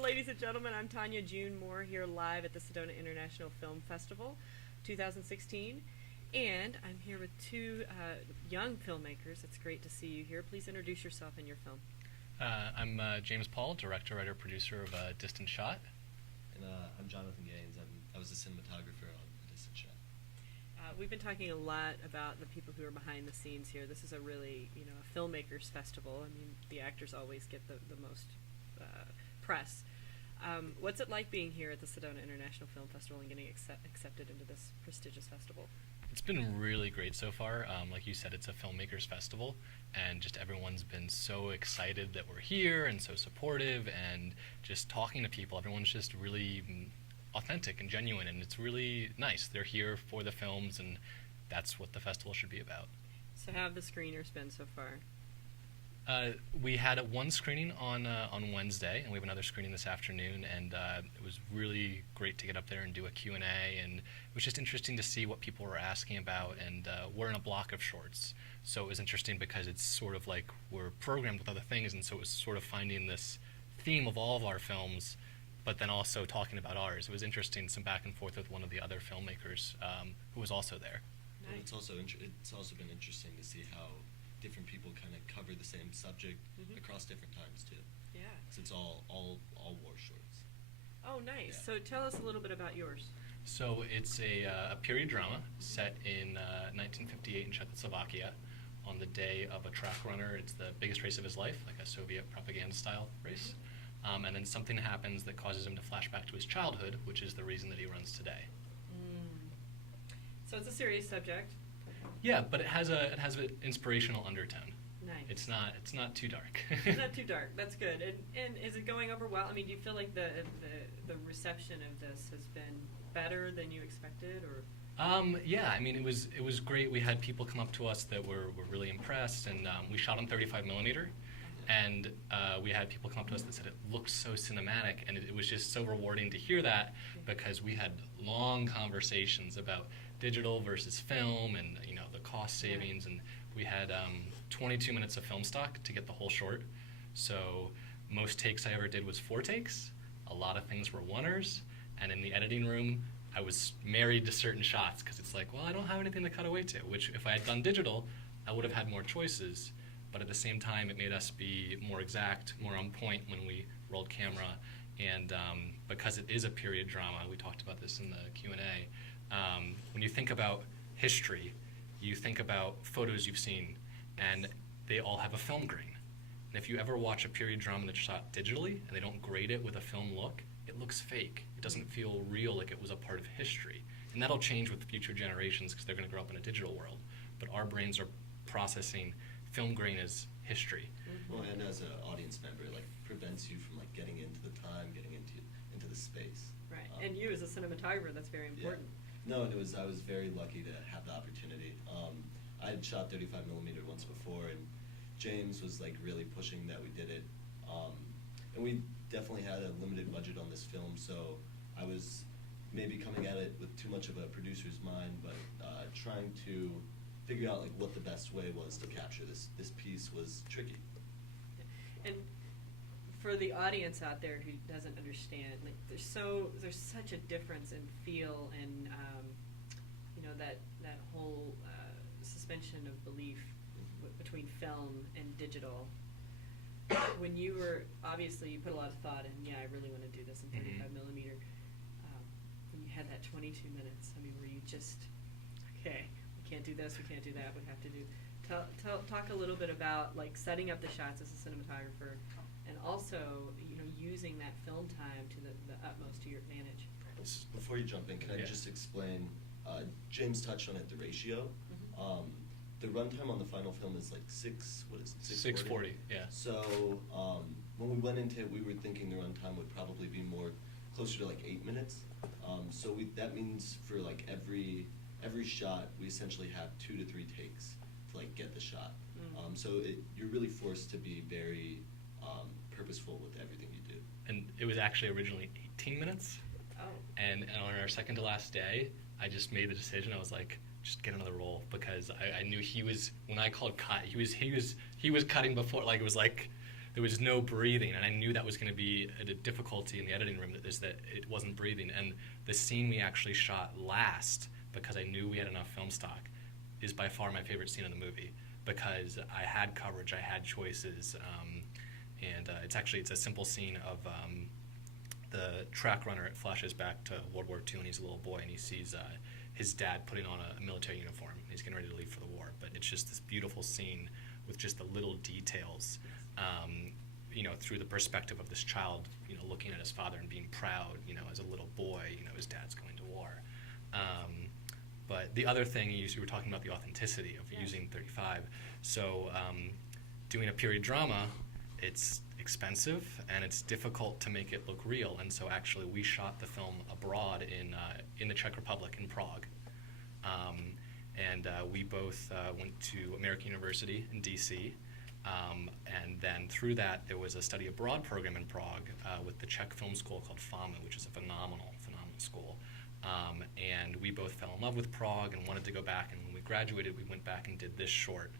ladies and gentlemen. I'm Tanya June Moore here live at the Sedona International Film Festival 2016. And I'm here with two young filmmakers. It's great to see you here. Please introduce yourself and your film. I'm James Paul, director, writer, producer of Distant Shot. And I'm Jonathan Gaines. I was a cinematographer on A Distant Shot. We've been talking a lot about the people who are behind the scenes here. This is a really, a filmmakers festival. I mean, the actors always get the most press. What's it like being here at the Sedona International Film Festival and getting accepted into this prestigious festival? It's been really great so far. Like you said, it's a filmmakers festival, and just everyone's been so excited that we're here and so supportive, and just talking to people, everyone's just really authentic and genuine, and it's really nice. They're here for the films, and that's what the festival should be about. So how have the screeners been so far? We had one screening on Wednesday, and we have another screening this afternoon, and it was really great to get up there and do a Q&A, and it was just interesting to see what people were asking about, and we're in a block of shorts, so it was interesting because it's sort of like we're programmed with other things, and so it was sort of finding this theme of all of our films, but then also talking about ours. It was interesting, some back and forth with one of the other filmmakers who was also there. Nice. And it's also been interesting to see how different people kind of cover the same subject across different times too. Yeah. So it's all war shorts. Oh, nice. Yeah. So tell us a little bit about yours. So it's a period drama set in 1958 in Czechoslovakia on the day of a track runner. It's the biggest race of his life, like a Soviet propaganda-style race. And then something happens that causes him to flash back to his childhood, which is the reason that he runs today. So it's a serious subject. Yeah, but it has an inspirational undertone. Nice. It's not too dark. It's not too dark. That's good. And is it going over well? I mean, do you feel like the reception of this has been better than you expected, or? Yeah, I mean, it was great. We had people come up to us that were really impressed, and we shot on 35 millimeter, and we had people come up to us that said it looked so cinematic, and it was just so rewarding to hear that, because we had long conversations about digital versus film, and the cost savings, and we had 22 minutes of film stock to get the whole short. So most takes I ever did was 4 takes. A lot of things were oneers, and in the editing room, I was married to certain shots, because it's like, well, I don't have anything to cut away to, which if I had done digital, I would have had more choices, but at the same time, it made us be more exact, more on point when we rolled camera, and because it is a period drama, we talked about this in the Q&A, when you think about history, you think about photos you've seen, and they all have a film grain. And if you ever watch a period drama that's shot digitally, and they don't grade it with a film look, it looks fake. It doesn't feel real, like it was a part of history. And that'll change with future generations, because they're going to grow up in a digital world. But our brains are processing film grain as history. Well, and as an audience member, it prevents you from getting into the time, getting into the space. Right. And you as a cinematographer, that's very important. Yeah. No, I was very lucky to have the opportunity. I had shot 35 millimeter once before, and James was really pushing that we did it. And we definitely had a limited budget on this film, so I was maybe coming at it with too much of a producer's mind, but trying to figure out what the best way was to capture this piece was tricky. And for the audience out there who doesn't understand, there's such a difference in feel and that whole suspension of belief between film and digital. When you were, obviously you put a lot of thought in, I really want to do this in 35 millimeter. When you had that 22 minutes, I mean, were you just, okay, we can't do this, we can't do that, we have to do, talk a little bit about setting up the shots as a cinematographer, and also using that film time to the utmost to your advantage. Before you jump in, can I just explain, James touched on it, the ratio. The runtime on the final film is 640? Yeah. So when we went into it, we were thinking the runtime would probably be more closer to 8 minutes. So that means for every shot, we essentially have 2 to 3 takes to get the shot. So you're really forced to be very purposeful with everything you do. And it was actually originally 18 minutes. Oh. And on our second to last day, I just made the decision. I was like, just get another roll, because I knew he was, when I called cut, he was cutting before, it was there was no breathing, and I knew that was going to be a difficulty in the editing room, that it wasn't breathing. And the scene we actually shot last, because I knew we had enough film stock, is by far my favorite scene in the movie, because I had coverage, I had choices, and it's a simple scene of the track runner. It flashes back to World War II, and he's a little boy, and he sees his dad putting on a military uniform. He's getting ready to leave for the war, but it's just this beautiful scene with just the little details, through the perspective of this child, looking at his father and being proud, as a little boy, his dad's going to war. But the other thing, you were talking about the authenticity of using 35. So doing a period drama, it's expensive and it's difficult to make it look real. And so actually we shot the film abroad in the Czech Republic, in Prague. And we both went to American University in DC. And then through that, there was a study abroad program in Prague with the Czech film school called FAMU, which is a phenomenal school. And we both fell in love with Prague and wanted to go back. And when we graduated, we went back and did this short.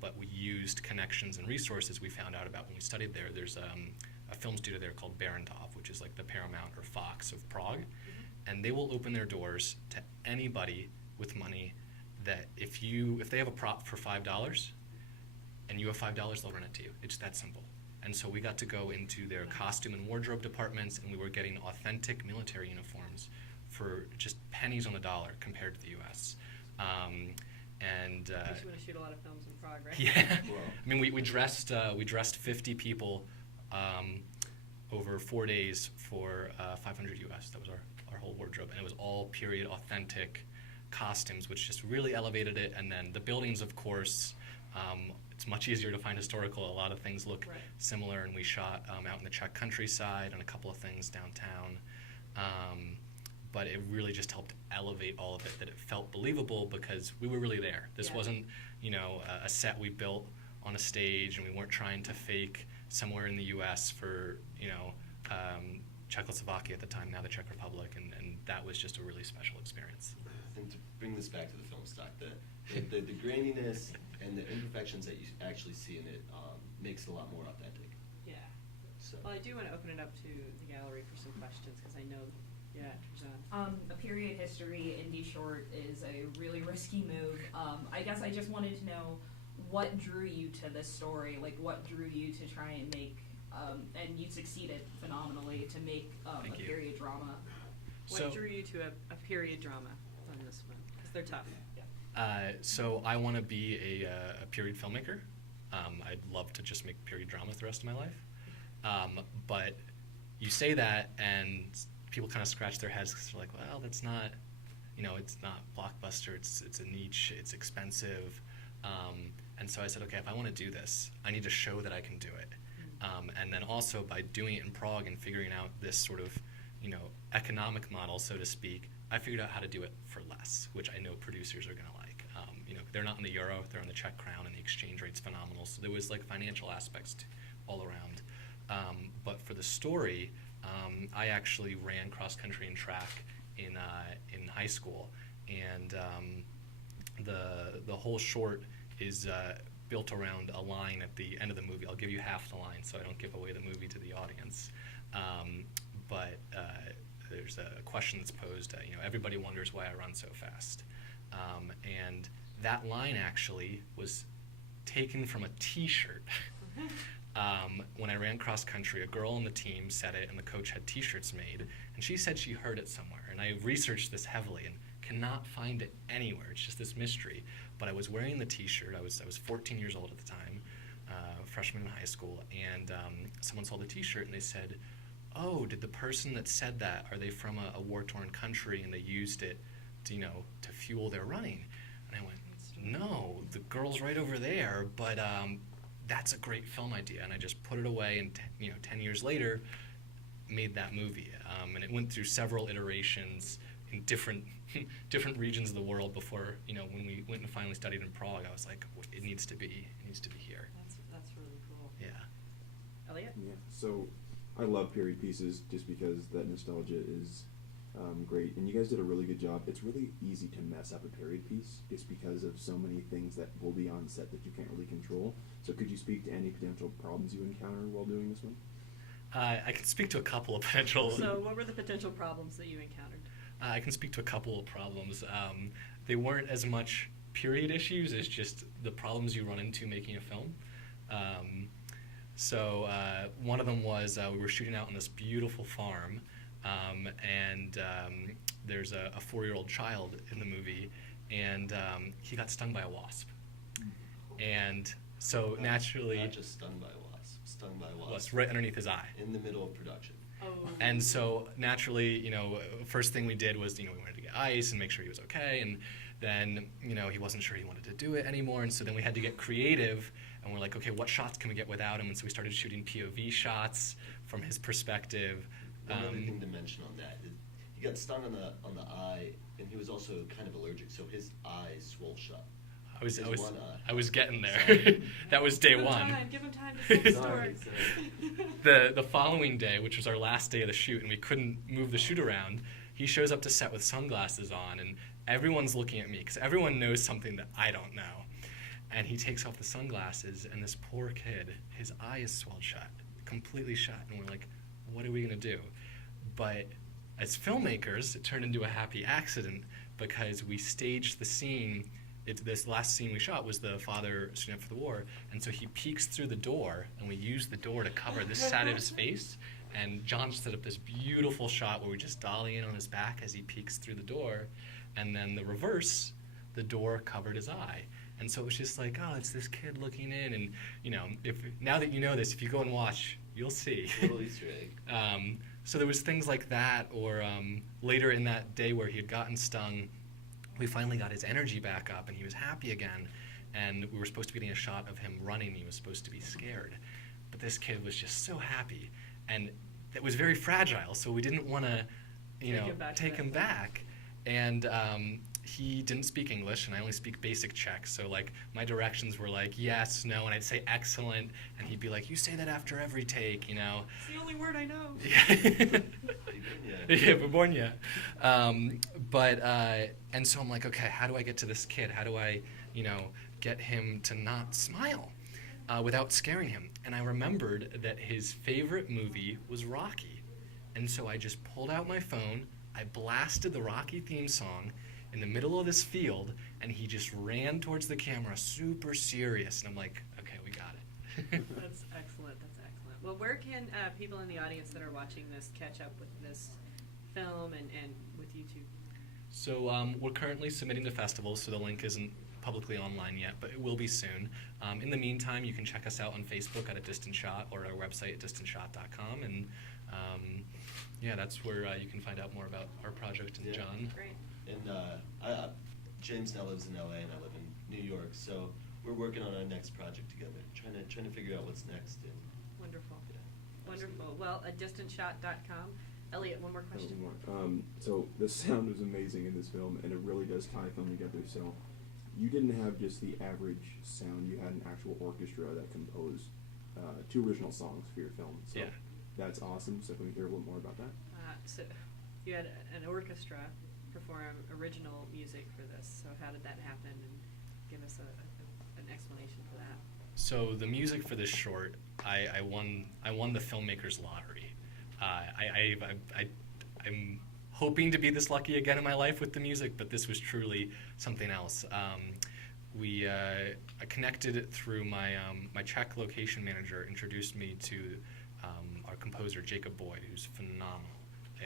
But we used connections and resources we found out about when we studied there. There's a film studio there called Barrandov, which is like the Paramount or Fox of Prague. And they will open their doors to anybody with money that if they have a prop for $5 and you have $5, they'll rent it to you. It's that simple. And so we got to go into their costume and wardrobe departments, and we were getting authentic military uniforms for just pennies on the dollar compared to the U.S. You want to shoot a lot of films in Prague, right? Yeah. Wow. I mean, we dressed 50 people over 4 days for $500 US. That was our whole wardrobe, and it was all period authentic costumes, which just really elevated it. And then the buildings, of course, it's much easier to find historical. A lot of things look similar, and we shot out in the Czech countryside and a couple of things downtown. But it really just helped elevate all of it, that it felt believable because we were really there. This wasn't, a set we built on a stage, and we weren't trying to fake somewhere in the U.S. for, Czechoslovakia at the time, now the Czech Republic, and that was just a really special experience. And to bring this back to the film stock, the graininess and the imperfections that you actually see in it makes it a lot more authentic. Yeah. So. Well, I do want to open it up to the gallery for some questions, because I know, John. A period history indie short is a really risky move. I guess I just wanted to know what drew you to this story, like what drew you to try and make, and you succeeded phenomenally to make a period drama. What drew you to a period drama on this one? Because they're tough. So I want to be a period filmmaker. I'd love to just make period dramas the rest of my life. But you say that, and people kind of scratch their heads because they're like, well, that's not, it's not blockbuster. It's a niche. It's expensive. And so I said, okay, if I want to do this, I need to show that I can do it. And then also by doing it in Prague and figuring out this sort of, economic model, so to speak, I figured out how to do it for less, which I know producers are going to like. They're not in the euro, they're in the Czech crown, and the exchange rate's phenomenal. So there was like financial aspects all around. But for the story, I actually ran cross country and track in high school, and the whole short is built around a line at the end of the movie. I'll give you half the line so I don't give away the movie to the audience. But there's a question that's posed. Everybody wonders why I run so fast, and that line actually was taken from a T-shirt. When I ran cross country, a girl on the team said it, and the coach had T-shirts made, and she said she heard it somewhere. And I researched this heavily and cannot find it anywhere. It's just this mystery. But I was wearing the T-shirt. I was 14 years old at the time, freshman in high school, and someone saw the T-shirt and they said, "Oh, did the person that said that, are they from a war-torn country and they used it, to fuel their running?" And I went, "No, the girl's right over there, but that's a great film idea." And I just put it away, and 10 years later, made that movie. And it went through several iterations in different regions of the world before, when we went and finally studied in Prague, I was like, it needs to be here. That's really cool. Yeah. Elliot? Yeah. So I love period pieces just because that nostalgia is great. And you guys did a really good job. It's really easy to mess up a period piece just because of so many things that will be on set that you can't really control. So could you speak to any potential problems you encounter while doing this one? I can speak to a couple of potential. So what were the potential problems that you encountered? I can speak to a couple of problems. They weren't as much period issues as just the problems you run into making a film. So one of them was we were shooting out on this beautiful farm, and there's a 4-year-old child in the movie, and he got stung by a wasp. And so naturally... Not just stung by a wasp, stung by a wasp. Was right underneath his eye. In the middle of production. Oh. And so naturally, first thing we did was, we wanted to get ice and make sure he was okay. And then, he wasn't sure he wanted to do it anymore. And so then we had to get creative. And we're like, okay, what shots can we get without him? And so we started shooting POV shots from his perspective. One other thing to mention on that is he got stung on the eye, and he was also kind of allergic, so his eye swole shut. I was getting there. That was day one. Give him time to tell the story. The following day, which was our last day of the shoot, and we couldn't move the shoot around, he shows up to set with sunglasses on, and everyone's looking at me because everyone knows something that I don't know. And he takes off the sunglasses, and this poor kid, his eye is swelled shut, completely shut, and we're like, what are we going to do? But as filmmakers, it turned into a happy accident because we staged the scene. This last scene we shot was the father stood up for the war, and so he peeks through the door, and we used the door to cover this side of his face, and John set up this beautiful shot where we just dolly in on his back as he peeks through the door, and then the reverse, the door covered his eye. And so it was just like, oh, it's this kid looking in, and now that you know this, if you go and watch, you'll see. Little Easter egg. So there was things like that, or later in that day where he had gotten stung, we finally got his energy back up, and he was happy again. And we were supposed to be getting a shot of him running. He was supposed to be scared. But this kid was just so happy. And it was very fragile, so we didn't want to, take him back. And he didn't speak English, and I only speak basic Czech. So, my directions were yes, no, and I'd say excellent. And he'd be like, you say that after every take, It's the only word I know. Yeah, Wybornia. And so I'm like, okay, how do I get to this kid? How do I, get him to not smile without scaring him? And I remembered that his favorite movie was Rocky. And so I just pulled out my phone, I blasted the Rocky theme song in the middle of this field, and he just ran towards the camera super serious. And I'm like, okay, we got it. That's excellent. Well, where can people in the audience that are watching this catch up with this film and with YouTube? So we're currently submitting to festivals, so the link isn't publicly online yet, but it will be soon. In the meantime, you can check us out on Facebook at A Distant Shot or our website at distantshot.com, and that's where you can find out more about our project and Yeah. John. Great. And James now lives in LA, and I live in New York, so we're working on our next project together, trying to figure out what's next. And Wonderful. yeah, Wonderful. Well, distantshot.com. Elliot, one more question. So the sound was amazing in this film, and it really does tie film together. So you didn't have just the average sound; you had an actual orchestra that composed 2 original songs for your film. So Yeah. that's awesome. So can we hear a little more about that? So you had an orchestra perform original music for this. So how did that happen? And give us an explanation for that. So the music for this short, I won the filmmaker's lottery. I'm hoping to be this lucky again in my life with the music, but this was truly something else. I connected through my Czech location manager, introduced me to our composer Jacob Boyd, who's phenomenal.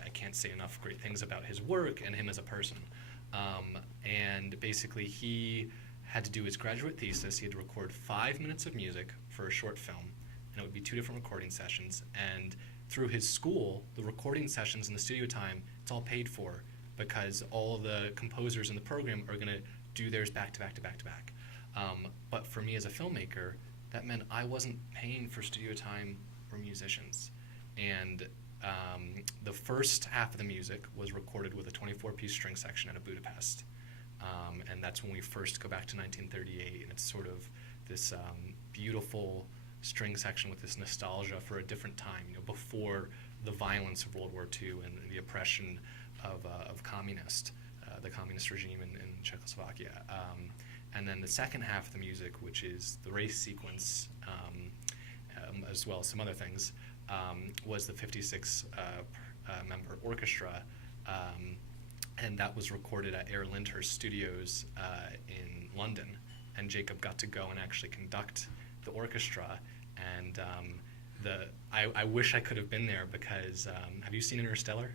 I can't say enough great things about his work and him as a person. And basically, he had to do his graduate thesis. He had to record 5 minutes of music for a short film, and it would be 2 different recording sessions. And through his school, the recording sessions and the studio time, it's all paid for because all of the composers in the program are going to do theirs back to back to back to back. But for me as a filmmaker, that meant I wasn't paying for studio time for musicians. And the first half of the music was recorded with a 24-piece string section out of Budapest. And that's when we first go back to 1938, and it's sort of this beautiful string section with this nostalgia for a different time, before the violence of World War II and the oppression of the communist regime in Czechoslovakia. And then the second half of the music, which is the race sequence, as well as some other things, was the 56 member orchestra, and that was recorded at Air Lyndhurst Studios in London. And Jacob got to go and actually conduct the orchestra. And I wish I could have been there because have you seen Interstellar?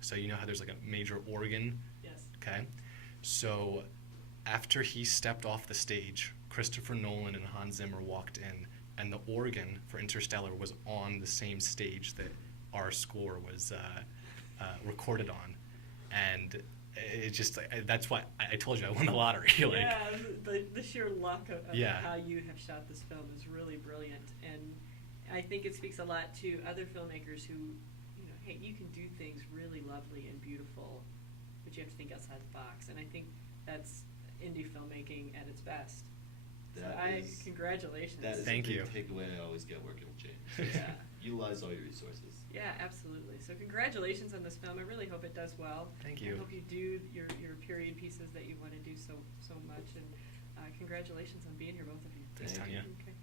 So you know how there's like a major organ? Yes. Okay. So after he stepped off the stage, Christopher Nolan and Hans Zimmer walked in, and the organ for Interstellar was on the same stage that our score was recorded on. And it just, that's why I told you I won the lottery. Like, yeah, the sheer luck of Yeah. how you have shot this film is really brilliant, and I think it speaks a lot to other filmmakers who, you know, hey, you can do things really lovely and beautiful, but you have to think outside the box, and I think that's indie filmmaking at its best. Congratulations. That is Thank a big you. takeaway I always get working with James. Yeah. Utilize all your resources. Yeah, absolutely. So congratulations on this film. I really hope it does well. Thank you. I hope you do your period pieces that you want to do so much, and congratulations on being here, both of you. Thanks, Thank Tanya. you. Okay.